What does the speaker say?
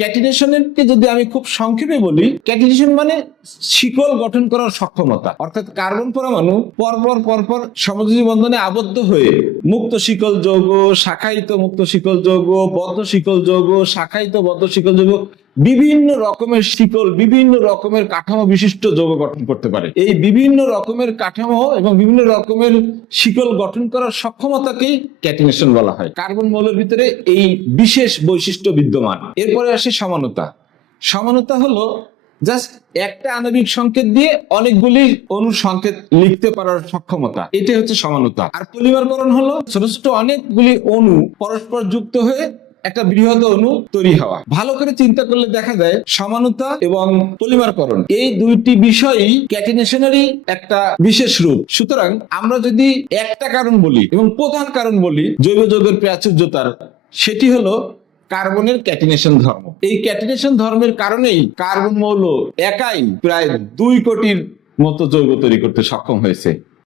ক্যাটিনেশনকে যদি আমি খুব সংক্ষেপে বলি, ক্যাটিনেশন মানে শিকল গঠন করার সক্ষমতা, অর্থাৎ কার্বন পরমাণু পরপর সমযোজী বন্ধনে আবদ্ধ হয়ে মুক্ত শিকল যৌগ, শাখায়িত মুক্ত শিকল যৌগ, বদ্ধ শিকল যৌগ, শাখায়িত বদ্ধ শিকল যৌগ, বিভিন্ন রকমের শিকল, বিভিন্ন রকমের কাঠামো বিশিষ্ট যৌগ গঠন করতে পারে। এই বিভিন্ন রকমের কাঠামো এবং বিভিন্ন রকমের শিকল গঠন করার সক্ষমতাকেই ক্যাটিনেশন বলা হয়। কার্বন মৌলের ভিতরে এই বিশেষ বৈশিষ্ট্য বিদ্যমান। এরপরে আসে সমানতা। সমানতা হলো জাস্ট একটা আণবিক সংকেত দিয়ে অনেকগুলি অণুর সংকেত লিখতে পারার সক্ষমতা, এটাই হচ্ছে সমানতা। আর পলিমারকরণ হলো ছোট ছোট অনেকগুলি অণু পরস্পর যুক্ত হয়ে একটা বৃহৎ অণু তৈরি হওয়া। ভালো করে চিন্তা করলে দেখা যায় সমানতা এবং পলিমারকরণ এই দুইটি বিষয়ই ক্যাটিনেশনেরই একটা বিশেষ রূপ। সুতরাং আমরা যদি একটা কারণ বলি এবং প্রধান কারণ বলি জৈব যৌগের প্রাচুর্যতার, সেটি হলো কার্বনের ক্যাটিনেশন ধর্ম। এই ক্যাটিনেশন ধর্মের কারণেই কার্বন মৌল একাই প্রায় 2 কোটির মতো যৌগ তৈরি করতে সক্ষম হয়েছে।